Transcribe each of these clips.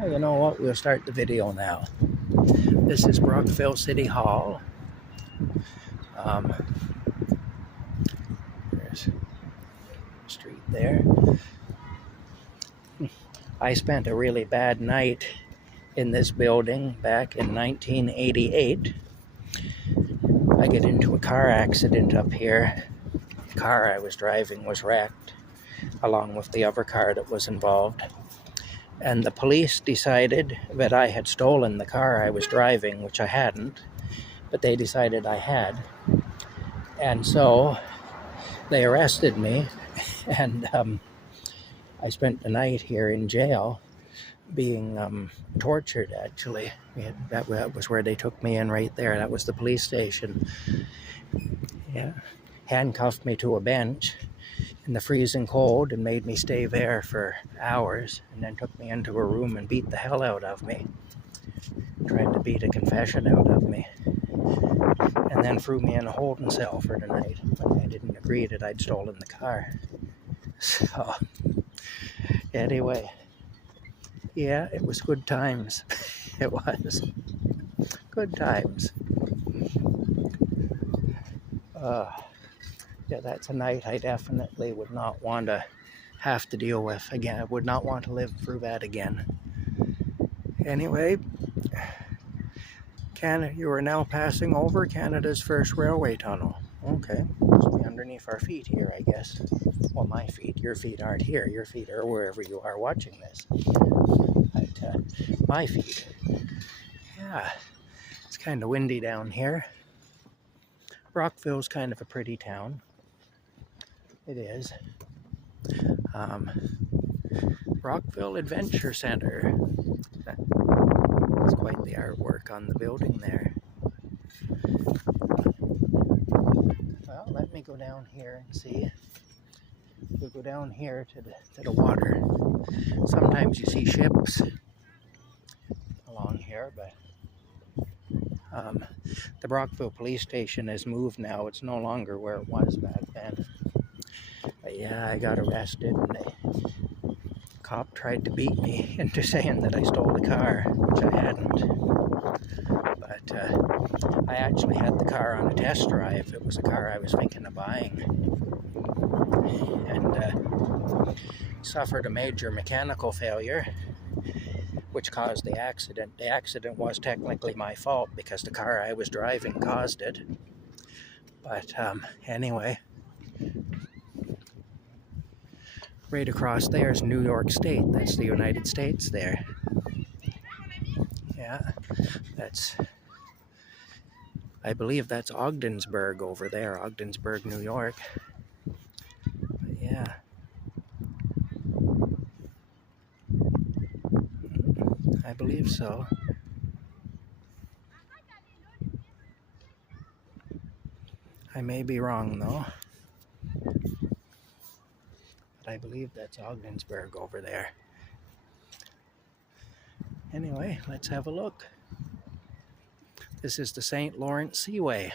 Well, you know what? We'll start the video now. This is Brockville City Hall. There's the street there. I spent a really bad night in this building back in 1988. I get into a car accident up here. The car I was driving was wrecked, along with the other car that was involved. And the police decided that I had stolen the car I was driving, which I hadn't, but they decided I had. And so they arrested me, and I spent the night here in jail being tortured, actually. That was where they took me in, right there. That was the police station. Yeah. Handcuffed me to a bench in the freezing cold and made me stay there for hours, and then took me into a room and beat the hell out of me. Tried to beat a confession out of me. And then threw me in a holding cell for the night when I didn't agree that I'd stolen the car. So, anyway, yeah, it was good times. It was. Good times. Yeah, that's a night I definitely would not want to have to deal with again. I would not want to live through that again. Anyway, you are now passing over Canada's first railway tunnel. Okay, must be underneath our feet here, I guess. Well, my feet. Your feet aren't here. Your feet are wherever you are watching this. But my feet. Yeah, it's kind of windy down here. Brockville's kind of a pretty town. It is. Brockville Adventure Center. It's quite the artwork on the building there. Well, let me go down here and see. We'll go down here to the water. Sometimes you see ships along here, but the Brockville police station has moved now. It's no longer where it was back then. But yeah, I got arrested, and the cop tried to beat me into saying that I stole the car, which I hadn't. But I actually had the car on a test drive. It was a car I was thinking of buying, and suffered a major mechanical failure, which caused the accident. The accident was technically my fault because the car I was driving caused it. But anyway, right across there is New York State. That's the United States there. Yeah, I believe that's Ogdensburg over there, Ogdensburg, New York. But yeah. I believe so. I may be wrong though. But I believe that's Ogdensburg over there. Anyway, let's have a look. This is the St. Lawrence Seaway.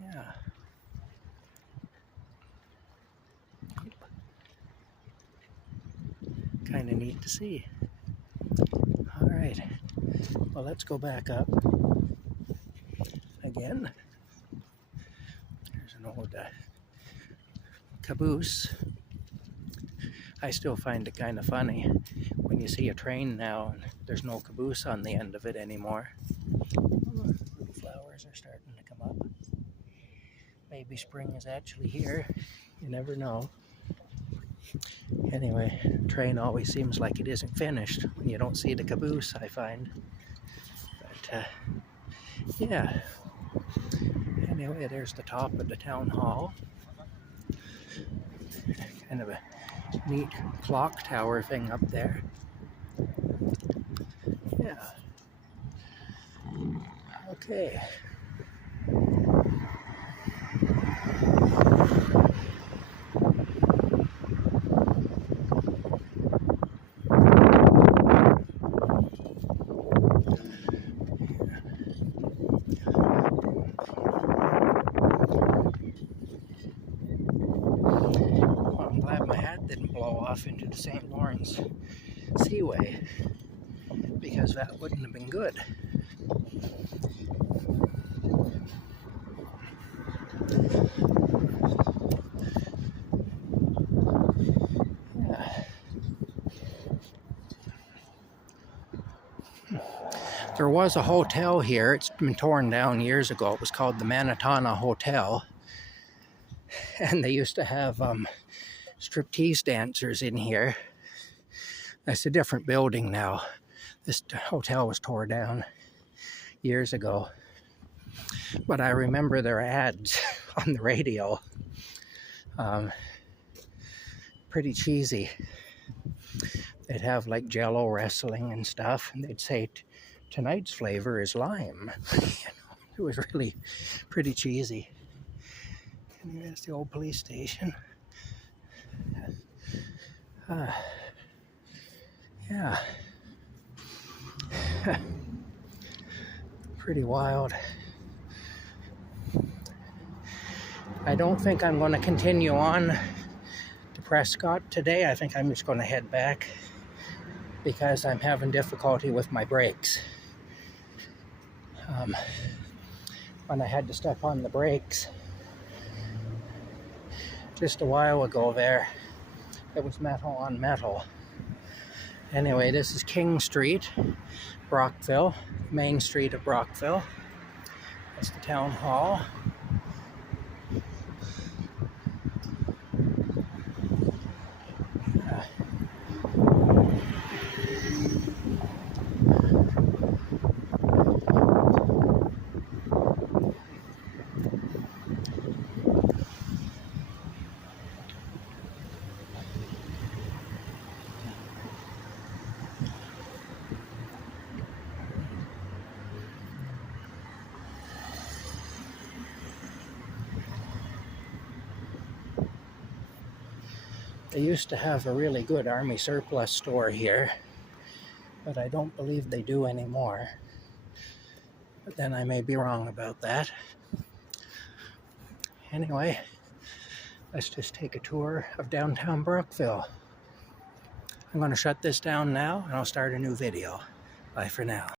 Yeah. Kind of neat to see. All right. Well, let's go back up again. There's an old caboose. I still find it kind of funny when you see a train now and there's no caboose on the end of it anymore. Little flowers are starting to come up. Maybe spring is actually here. You never know. Anyway, the train always seems like it isn't finished when you don't see the caboose, I find. But yeah. Anyway, there's the top of the town hall. Kind of a neat clock tower thing up there. Yeah. Okay. off into the St. Lawrence Seaway, because that wouldn't have been good. Yeah. There was a hotel here. It's been torn down years ago. It was called the Manitana Hotel. And they used to have striptease dancers in here. That's a different building now. This hotel was torn down years ago. But I remember their ads on the radio. Pretty cheesy. They'd have like Jello wrestling and stuff, and they'd say, tonight's flavor is lime. You know, it was really pretty cheesy. And here's the old police station. Yeah. Pretty wild. I don't think I'm going to continue on to Prescott today. I think I'm just going to head back because I'm having difficulty with my brakes. When I had to step on the brakes just a while ago there, it was metal on metal. Anyway, this is King Street, Brockville, main street of Brockville. That's the town hall. They used to have a really good army surplus store here, but I don't believe they do anymore. But then I may be wrong about that. Anyway, let's just take a tour of downtown Brockville. I'm going to shut this down now and I'll start a new video. Bye for now.